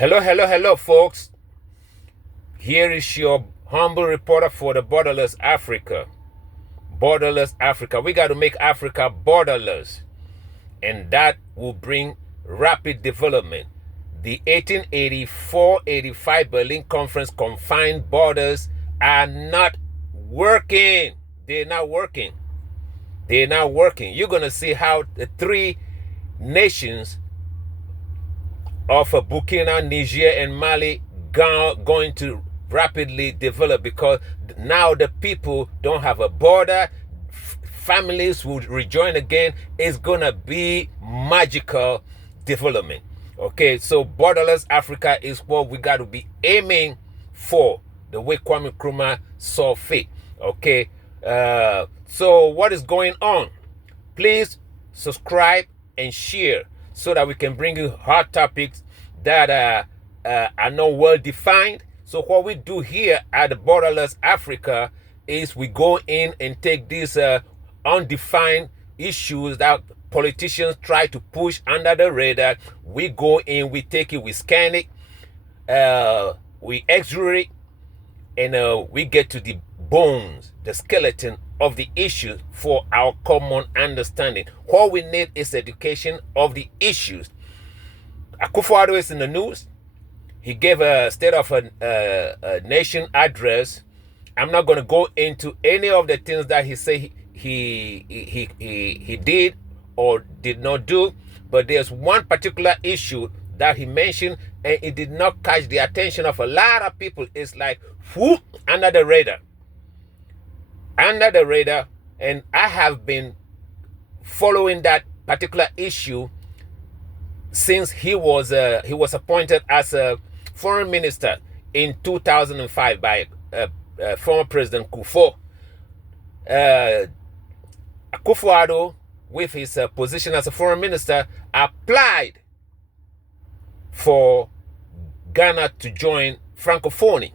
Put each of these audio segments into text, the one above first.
Hello, folks. Here is your humble reporter for the borderless Africa. Borderless Africa. We got to make Africa borderless. And that will bring rapid development. The 1884-85 Berlin Conference confined borders are not working. They're not working. They're not working. You're going to see how the three nations of Burkina, Niger, and Mali going to rapidly develop, because now the people don't have a border. Families will rejoin again. It's going to be magical development. Okay, so borderless Africa is what we got to be aiming for, the way Kwame Nkrumah saw fit. Okay, so what is going on? Please subscribe and share, so that we can bring you hot topics that are not well defined. So what we do here at the Borderless Africa is we go in and take these undefined issues that politicians try to push under the radar. We go in, we take it, we scan it, we extrude it, and we get to the bones, the skeleton of the issues for our common understanding. What we need is education of the issues. AKUFO ADDO'S is in the news. He gave a State of a Nation address. I'm not going to go into any of the things that he said he did or did not do, but there's one particular issue that he mentioned, and it did not catch the attention of a lot of people. It's like whoop, under the radar. Under the radar, and I have been following that particular issue since he was appointed as a foreign minister in 2005 by former President Kufo. AKUFO ADDO, with his position as a foreign minister, applied for Ghana to join FRACOPHONE.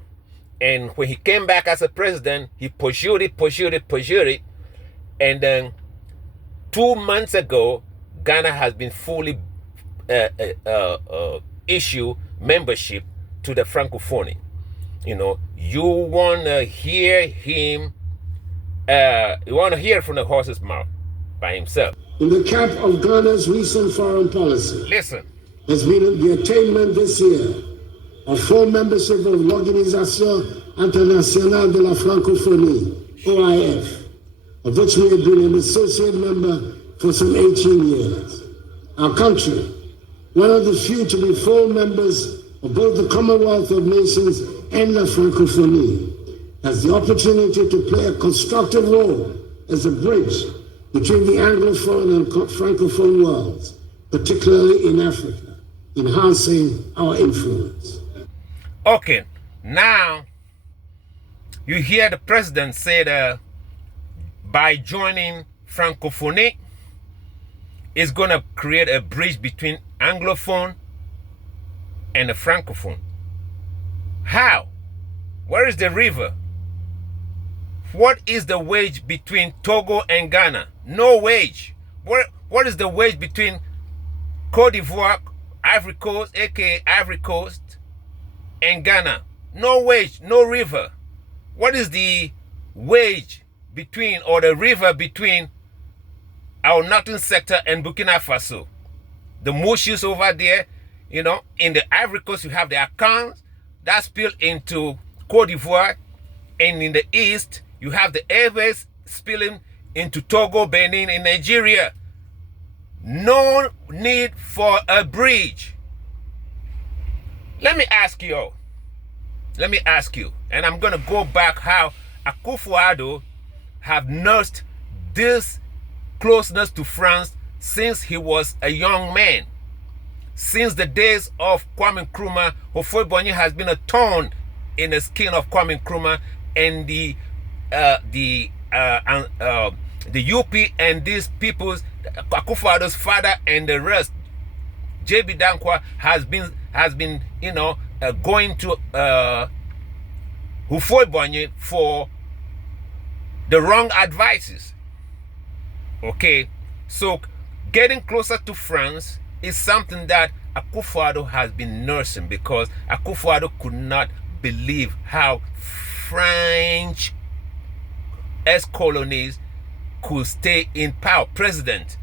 And when he came back as a president, he pursued it. And then 2 months ago, Ghana has been fully issue membership to the FRACOPHONE. You know, you want to hear him, you want to hear from the horse's mouth by himself. In the cap of Ghana's recent foreign policy, listen, has been the attainment this year of full membership of l'Organisation Internationale de la Francophonie, OIF, of which we have been an associate member for some 18 years. Our country, one of the few to be full members of both the Commonwealth of Nations and la Francophonie, has the opportunity to play a constructive role as a bridge between the Anglophone and Francophone worlds, particularly in Africa, enhancing our influence. Okay, now you hear the president say that by joining FRACOPHONE, it's going to create a bridge between Anglophone and the Francophone. How? Where is the river? What is the wage between Togo and Ghana? No wage. What is the wage between Cote d'Ivoire, Ivory Coast, aka Ivory Coast, and Ghana? No wage, no river. What is the wage between, or the river between, our northern sector and Burkina Faso? The Moshis over there, you know, in the Ivory Coast you have the Akans that spill into Cote d'Ivoire, and in the east you have the Eves spilling into Togo, Benin, and Nigeria. No need for a bridge. Let me ask you, and I'm going to go back how AKUFO ADDO have nursed this closeness to France since he was a young man. Since the days of Kwame Nkrumah, Houphouët-Boigny has been a thorn in the skin of Kwame Nkrumah, and the UP and these peoples, AKUFO ADDO's father and the rest, JB Dankwa has been you know, going to Houphouët-Boigny for the wrong advices. Okay, so getting closer to France is something that AKUFO Addo has been nursing, because AKUFO Addo could not believe how French ex-colonies could stay in power. President,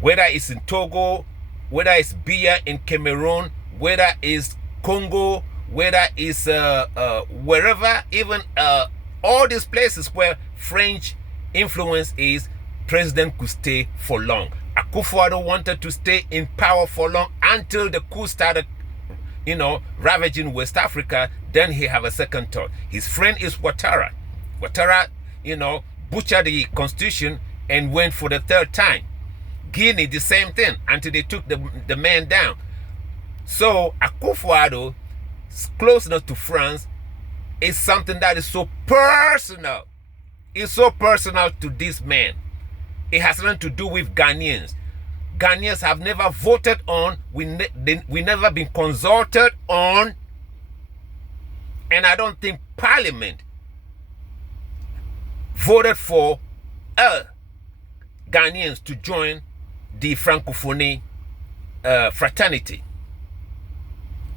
whether it's in Togo, whether it's Biya in Cameroon, whether it's Congo, whether it's wherever, even all these places where French influence is, president could stay for long. AKUFO Addo wanted to stay in power for long until the coup started, ravaging West Africa. Then he have a second thought. His friend is Ouattara. Ouattara, butchered the constitution and went for the third time. Guinea, the same thing, until they took the man down. So AKUFO Addo, closeness to France, is something that is so personal. It's so personal to this man. It has nothing to do with Ghanaians. Ghanaians have never voted on, we never been consulted on, and I don't think Parliament voted for Ghanaians to join the Francophonie fraternity.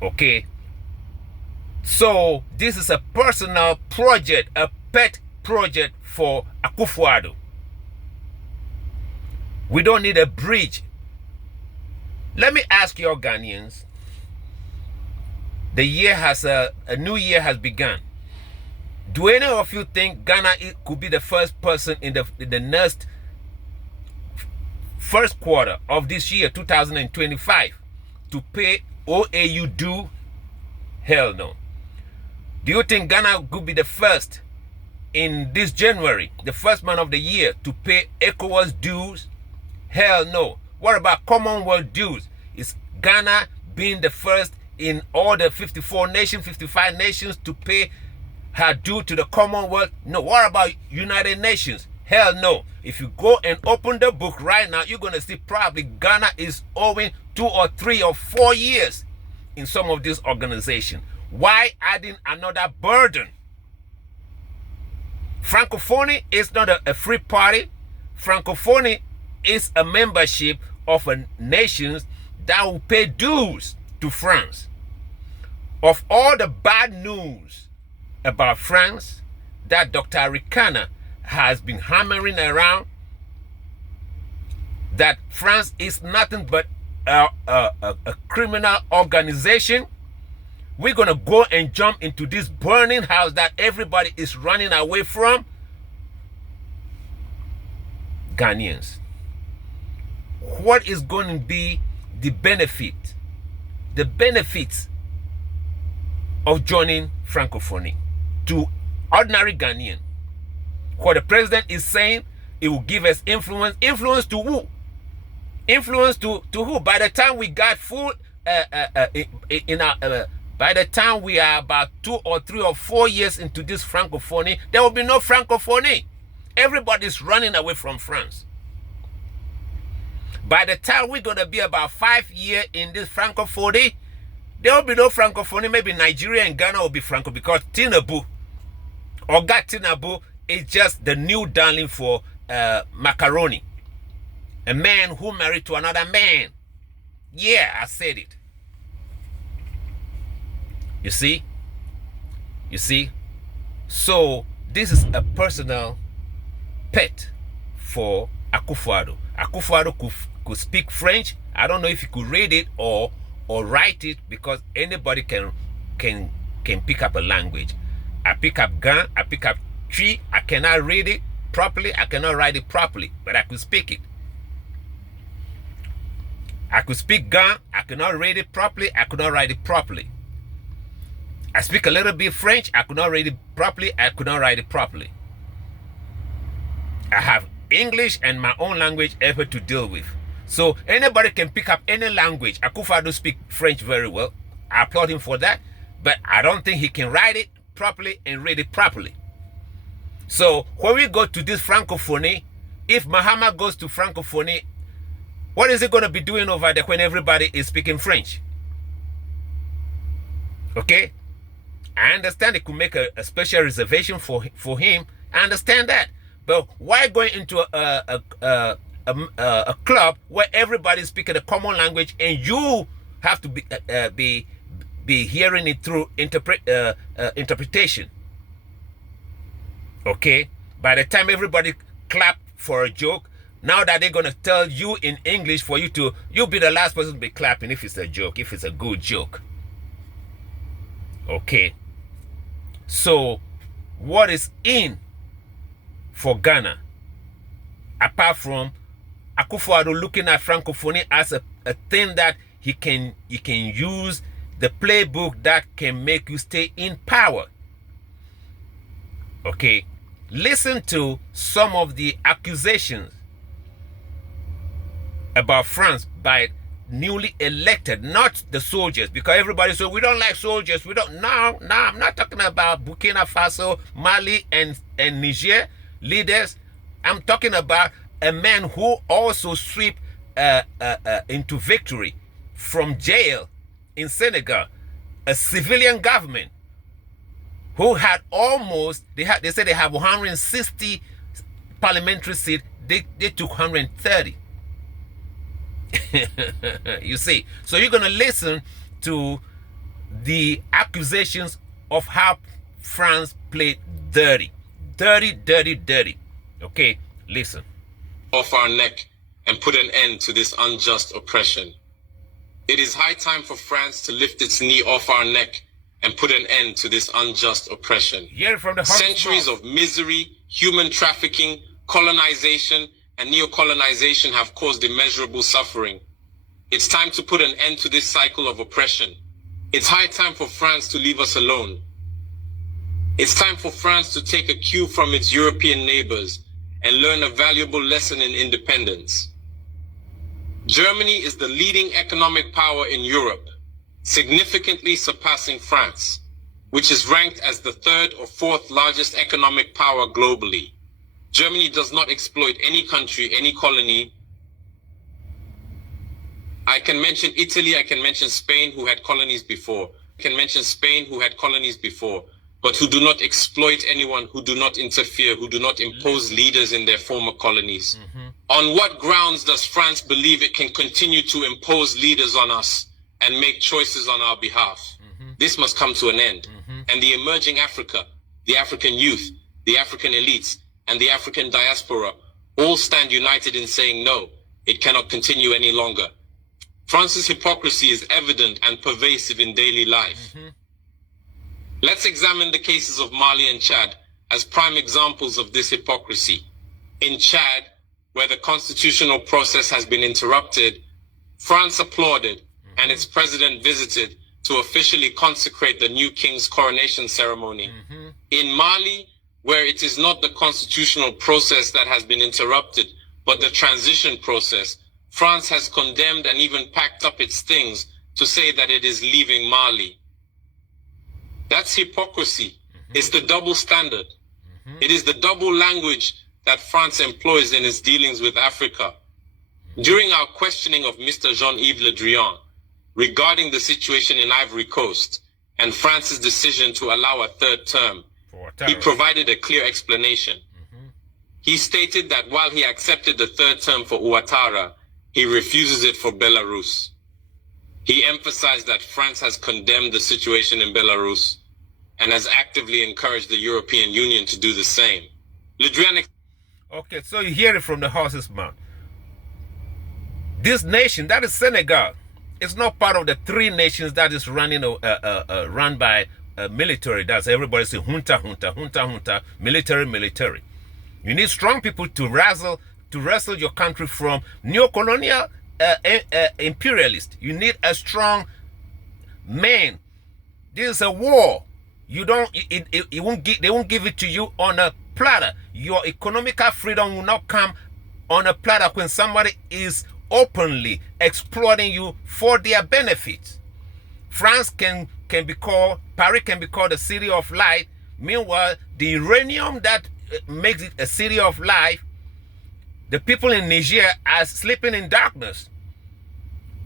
Okay? So this is a personal project, a pet project for AKUFO Addo. We don't need a bridge. Let me ask you, Ghanaians. The year has a new year has begun. Do any of you think Ghana could be the first person in the next first quarter of this year, 2025, to pay OAU due? Hell no. Do you think Ghana could be the first in this January, the first month of the year, to pay ECOWAS dues? Hell no. What about Commonwealth dues? Is Ghana being the first in all the 54 nations, 55 nations to pay her due to the Commonwealth? No. What about United Nations? Hell no. If you go and open the book right now, you're going to see probably Ghana is owing 2 or 3 or 4 years in some of these organizations. Why adding another burden? Francophonie is not a free party. Francophonie is a membership of a nations that will pay dues to France. Of all the bad news about France that Dr. Arikana has been hammering around, that France is nothing but a criminal organization, we're going to go and jump into this burning house that everybody is running away from. Ghanaians, what is going to be the benefits of joining Francophonie to ordinary Ghanaian? What the president is saying, it will give us influence. Influence to who? Influence to who? By the time we got full by the time we are about 2 or 3 or 4 years into this Francophonie, there will be no Francophonie. Everybody's running away from France. By the time we're going to be about 5 years in this Francophonie, there will be no Francophonie. Maybe Nigeria and Ghana will be Franco, because Tinubu, Oga Tinubu, is just the new darling for macaroni. A man who married to another man. Yeah, I said it. You see? You see? So this is a personal pet for AKUFO Addo. AKUFO Addo could speak French. I don't know if he could read it or write it, because anybody can pick up a language. I pick up Gan, I pick up Chi. I cannot read it properly, I cannot write it properly, but I could speak it. I could speak Gan, I cannot read it properly, I could not write it properly. I speak a little bit French, I could not read it properly, I could not write it properly. I have English and my own language ever to deal with. So anybody can pick up any language. AKUFO Addo speak French very well. I applaud him for that. But I don't think he can write it properly and read it properly. So when we go to this Francophonie, if Mahama goes to Francophonie, what is he going to be doing over there when everybody is speaking French? Okay? I understand they could make a special reservation for him. I understand that. But why going into a club where everybody is speaking a common language and you have to be hearing it through interpretation. Okay? By the time everybody clapped for a joke, now that they're going to tell you in English for you to, you'll be the last person to be clapping if it's a joke, if it's a good joke. Okay? So, what is in for Ghana? Apart from AKUFO Addo looking at Francophonie as a thing that he can use, the playbook that can make you stay in power. Okay? Listen to some of the accusations about France by newly elected, not the soldiers, because everybody said we don't like soldiers. We don't. No, I'm not talking about Burkina Faso, Mali, and Niger leaders. I'm talking about a man who also swept into victory from jail in Senegal, a civilian government who had almost, they said they have 160 parliamentary seats. They took 130. You see, so you're going to listen to the accusations of how France played dirty. Okay, listen. Off our neck and put an end to this unjust oppression. It is high time for France to lift its knee off our neck and put an end to this unjust oppression. From the Centuries of misery, human trafficking, colonization, and neo-colonization have caused immeasurable suffering. It's time to put an end to this cycle of oppression. It's high time for France to leave us alone. It's time for France to take a cue from its European neighbors and learn a valuable lesson in independence. Germany is the leading economic power in Europe, significantly surpassing France, which is ranked as the third or fourth largest economic power globally. Germany does not exploit any country, any colony. I can mention Italy, I can mention Spain, who had colonies before. I can mention Spain, who had colonies before, but who do not exploit anyone, who do not interfere, who do not impose leaders in their former colonies. On what grounds does France believe it can continue to impose leaders on us and make choices on our behalf? This must come to an end. And the emerging Africa, the African youth, the African elites, and the African diaspora all stand united in saying no, it cannot continue any longer. France's hypocrisy is evident and pervasive in daily life. Let's examine the cases of Mali and Chad as prime examples of this hypocrisy. In Chad, where the constitutional process has been interrupted, France applauded and its president visited to officially consecrate the new king's coronation ceremony. In Mali, where it is not the constitutional process that has been interrupted, but the transition process, France has condemned and even packed up its things to say that it is leaving Mali. That's hypocrisy. It's the double standard. It is the double language that France employs in its dealings with Africa. During our questioning of Mr. Jean-Yves Le Drian regarding the situation in Ivory Coast and France's decision to allow a third term, he provided a clear explanation. He stated that while he accepted the third term for Ouattara, he refuses it for Belarus. He emphasized that France has condemned the situation in Belarus and has actively encouraged the European Union to do the same. Le Drian. Okay, so you hear it from the horse's mouth. This nation, that is Senegal, is not part of the three nations that is running, run by military. That's everybody say junta, military. You need strong people to wrestle your country from neo-colonial imperialist. You need a strong man. This is a war. You don't. It won't. They won't give it to you on a platter. Your economical freedom will not come on a platter when somebody is openly exploiting you for their benefit. France can be called, Paris can be called a city of light. Meanwhile, the uranium that makes it a city of light, the people in Niger are sleeping in darkness.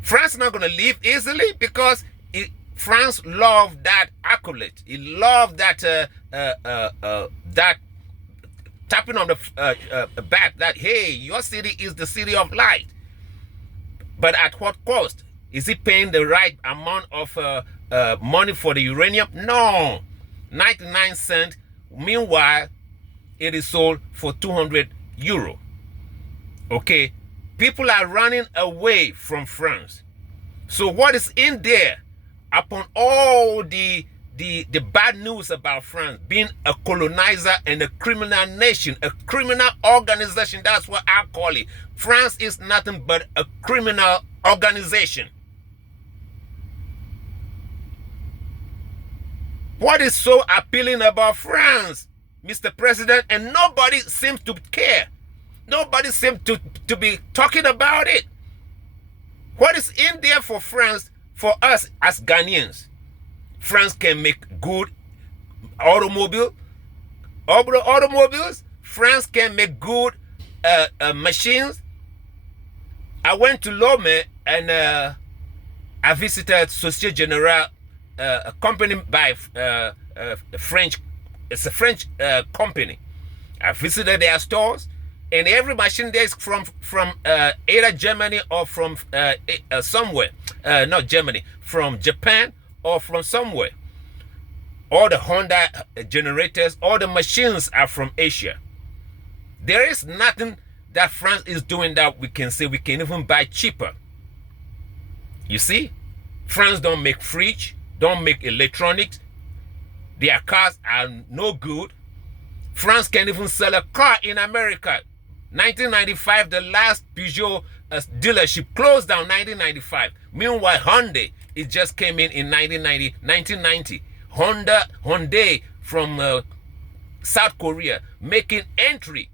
France is not going to leave easily because France loved that accolade. It loved that that tapping on the back that, hey, your city is the city of light. But at what cost? Is he paying the right amount of money for the uranium? No. 99 cents. Meanwhile, it is sold for 200 euro. Okay. People are running away from France. So what is in there upon all the bad news about France being a colonizer and a criminal nation, a criminal organization? That's what I call it. France is nothing but a criminal organization. What is so appealing about France, Mr. President? And nobody seems to care. Nobody seems to be talking about it. What is in there for France, for us as Ghanaians? France can make good automobiles. France can make good machines. I went to Lomé and I visited Société Générale, a company by French. It's a French company. I visited their stores, and every machine there is from either Germany or from somewhere. Not Germany, from Japan or from somewhere. All the Honda generators, all the machines are from Asia. There is nothing that France is doing that we can say we can even buy cheaper. You see, France don't make fridge, don't make electronics. Their cars are no good. France can't even sell a car in America. 1995, the last Peugeot dealership closed down. 1995. Meanwhile, Hyundai, it just came in 1990. Hyundai from South Korea making entry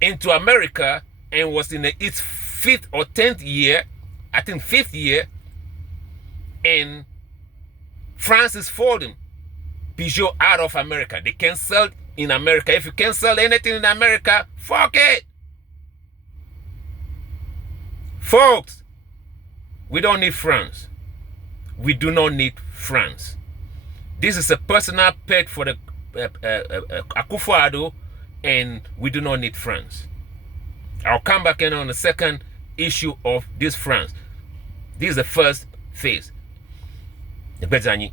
into America and was in its 5th or 10th year, I think 5th year, and France is folding Peugeot out of America. They can't sell in America. If you can't sell anything in America, fuck it. Folks, we don't need France. We do not need France. This is a personal pet for the AKUFO ADDO, and we do not need France. I'll come back in on the second issue of this France. This is the first phase. The Bezanyi.